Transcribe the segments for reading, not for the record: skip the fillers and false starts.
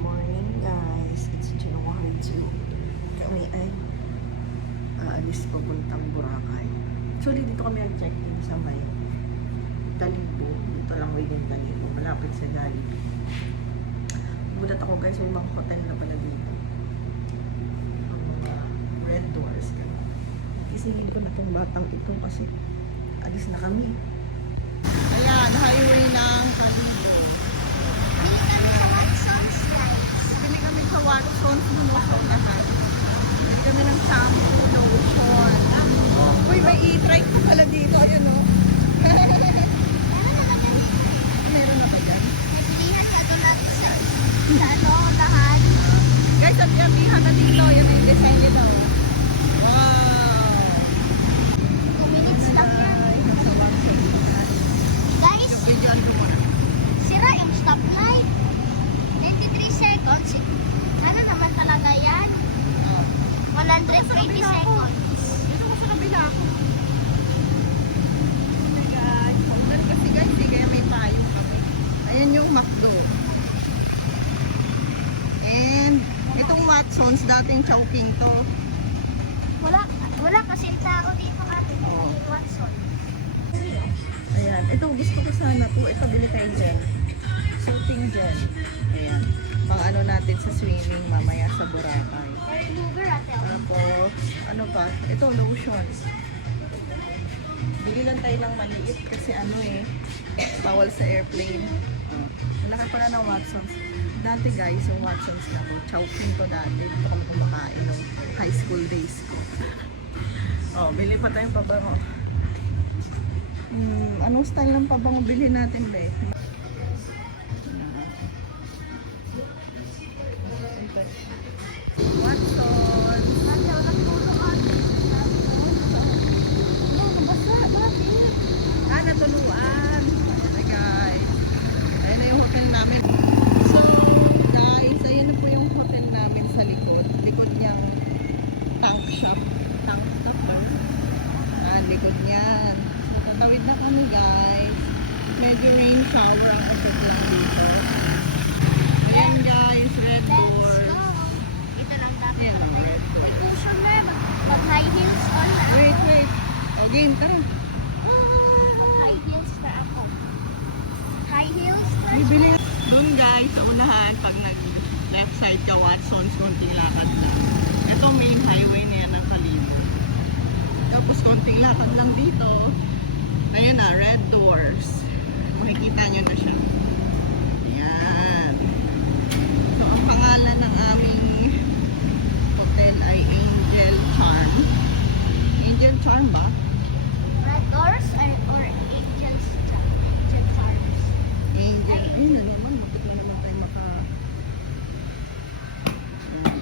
morning guys, it's January 2. Kami ay aalis papuntang Boracay. Actually dito kami nag-check-in sa may Talibo. Dito lang within Talibo, malapit sa Jollibee. Gulat ako guys, may mga hotel na pala dito. Ang mga red doors. Isingin ko na itong batang ito kasi alis na kami. Ayan, highway ng Talibo. Bili kami sa Watson's Lumusong lahat. Bili kami ng shampoo, lotion. Uy, may e-trike pa pala dito. Ayun o. Meron na ba dyan? Guys, at yabihan na dito. Yan ang design nila. Wow! 2 minutes lang yan. Guys, sira yung stoplight. 93 seconds. Ano naman talaga yan? 120 seconds. Dito ko sa kabila ako. Okay guys. Kasi guys, di kaya may payong kami. Ayan yung McDo. And itong Watson's, dating Chowking to. Wala kasi tao dito natin. Watson. Ayan. Ito, gusto ko sana to. Ito, bili tayo gel. Soaping gel. Ayan. Pang ano natin sa swimming mamaya sa Boracay. Tapos, ano pa? Ito, lotion. Bili lang tayo ng maliit kasi ano bawal sa airplane. Malaki pala ng Watson's. Dati guys, yung Watson's na ko, Chowking to dati. Dito kami kumakain ng high school days ko. Bili pa tayong pabango. Anong style ng pabango bili natin, be? Watson's. Natuluan. Okay guys. Ayan na yung hotel namin. So guys, ayan na po yung hotel namin sa likod. Likod niyang tank shop. Tank shop ba? Likod niyan. So tatawid na kami guys. Medyo rain shower ang effect lang dito. Ayan guys, red doors. Ito lang dapat. Ayan ang red doors. Cushion na. Mag-high heels on na. Wait. Game, tara. High heels na ako. High heels na. Bibili doon guys sa unahan pag nag left side ka Watson's, konting lakad na. Ito main highway na yan ng Talibo. Tapos konting lakad lang dito. Ayun na, red doors. Makikita nyo na siya. Ayan. So ang pangalan ng aming hotel ay Angel Charm. Angel Charm ba? Red doors or angels? Angel, ayun na naman, bakit na naman tayo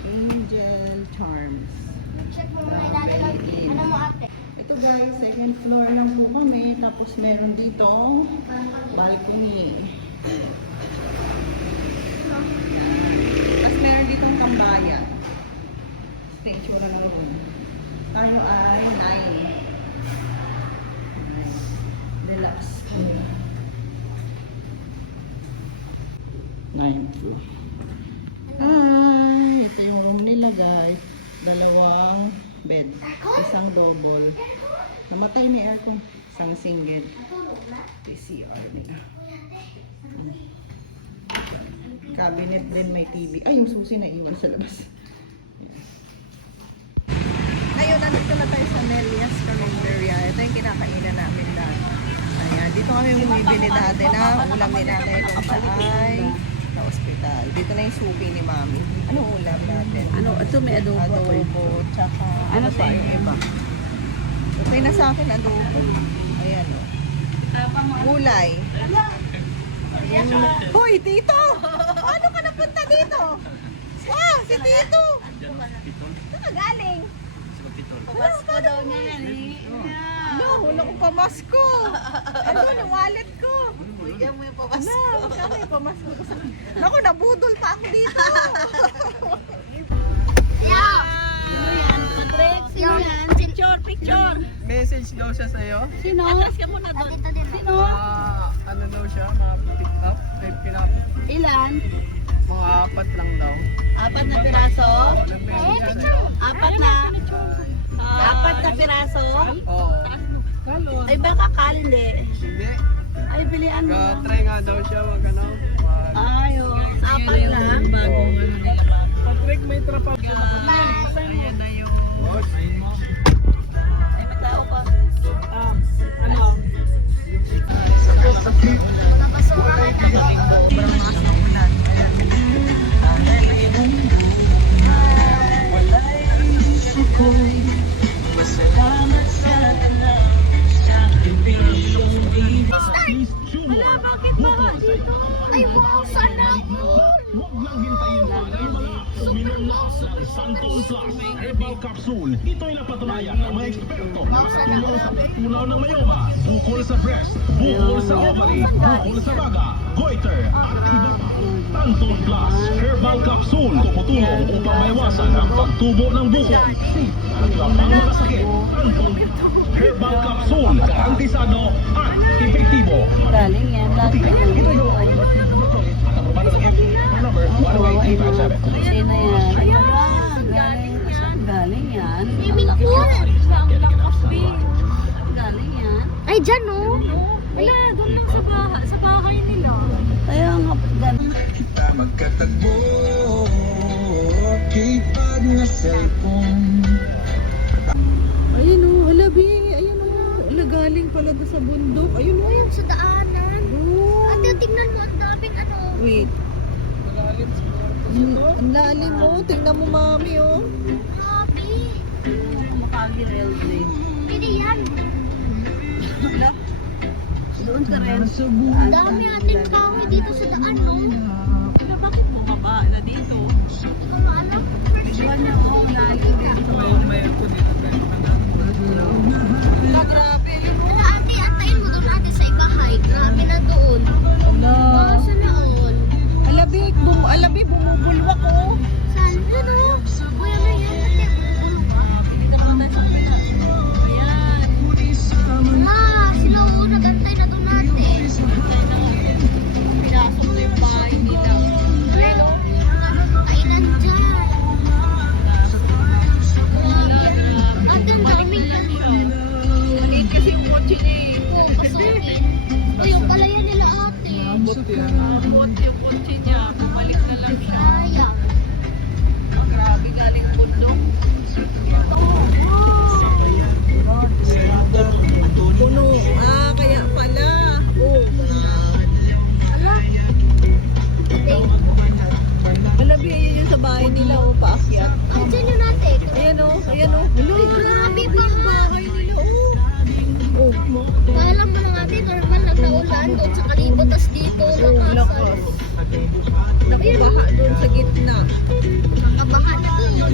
Angel Charms. Check mo muna natin. Ano mo ate? Ito guys, second floor lang po kami, tapos meron dito balcony. Tapos meron ditong tambayan. Stentsura ng room. Tayo ay 9. Deluxe. 9th floor. Hi! Ito yung room nila guys. 2 bed. Isang double. Namatay ni aircon. Isang single. PCR nila. Cabinet din, may TV. Ay, yung susi na iwan sa labas. Ayun, nandito na tayo sa Melias Carinderia. Ito yung kinakainan namin dahil. Ayan, dito kami bumibili dati na ulam ni nanay nung siya ay na ospital. Dito na yung suki ni mami. Anong ulam natin? Ito may adobo. Adobo, tsaka ano pa yung iba? Okay na sa akin, adobo. Ayan o. Gulay. Hoy, Tito! Ano ka napunta dito? Wow, si Tito! Saan ka galing? Pasko daw niya yan eh. No, wala kong pamasko. Ano yung wallet ko? Bigyan mo yung pabasko. No, magkano yung pamasko ko sa... Naku, nabudol pa ako dito. Yeah! Patrick, sino yan? Picture. Message daw siya sa'yo. Sino? Atras ka muna doon. Dito din. Sino? Ano daw siya, mga pick up. May pinap Ilan? mga apat lang daw. 4 na piraso? Eh, picture. 4 na? 4 na piraso? Oo. Kalo. Ay baka kalindi. Hindi. Ay bilian mo. Try nga daw siya mag ano. Ay, 4 lang. Patrick, may trapa. Ayan na yung... Ay matao ka. Ano? Mga basurahan ano. Wala, bakit ba dito? Ay, wow, sana all. Huwag lang hintayin pa ng mga uminom na ng Santon Plus Herbal Capsule. Ito'y napatunayan ng mga eksperto na makatulong sa pagtunaw ng mayoma, bukol sa breast, bukol sa ovary, bukol sa baga, goiter, at iba pa. Santon Plus Herbal Capsule tumutulong upang maiwasan ang pagtubo ng bukol, at ang mga sakit. Santon Herbal Capsule, garantisado at epektibo. Galing yan. Lagi yan. Ito'y gawain at ang ng FDA number 10857. Sino na yan? Galing yan. Galing yan. Swimming pool. Galing yan. Ay, dyan oh. Wala, doon lang sa bahay nila. Kaya nga, galing. Kita magkatagbo kipag nga cellphone. Ayun o, alabi. Ayun o. Ala, galing pala doon sa bundok. Ayun o. Ayun, sa daanan. Oh. Ate, tingnan mo, ang daming ano. Wait. Ang lalim mo. Tingnan mo, mami o. Grabe. Kumakagi LJ. Pwede yan. Doon ka rin. Ang dami ating kahoy dito sa daan, no? Bakit mo baba na dito? Hindi ko maalam. Iwan niya, oh, lalim dito. May ko dito tayo Grabe. Wala, ate, antayin mo doon ate sa ibahay. Grabe na doon. Ala. Masa na on? Alabi, bumubulwak o. Saan? Ano? Kuya na yan, ate. Dito naman tayo sa kapila. Ayan. Ah, sila oo, nagantay na doon ate. Pinasok na yung bahay nila. Pero, kailan dyan? Ate, ang daming yan. Ulit kasi yung kotse ni. Oo, pasukin. Ito yung palayan nila ate. Abot yan. Yung kotse niya. Bumalik na lang siya. Kaya. Grabe galing bundok. Puno. Ah, kaya pala. Oh. Alabi, ayun yung sa bahay nila o. Paakyat. Ang dyan yun ate. Ayan o. Ayan o. Ay, grabe pa nga. Bahay nila o. Oh. Kala mo lang ate, normal lang naulan doon sa kalibot, tas dito Lakas. nakasal. Nakubaha doon sa gitna. Nakabaha na doon.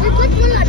Ay, ba't wala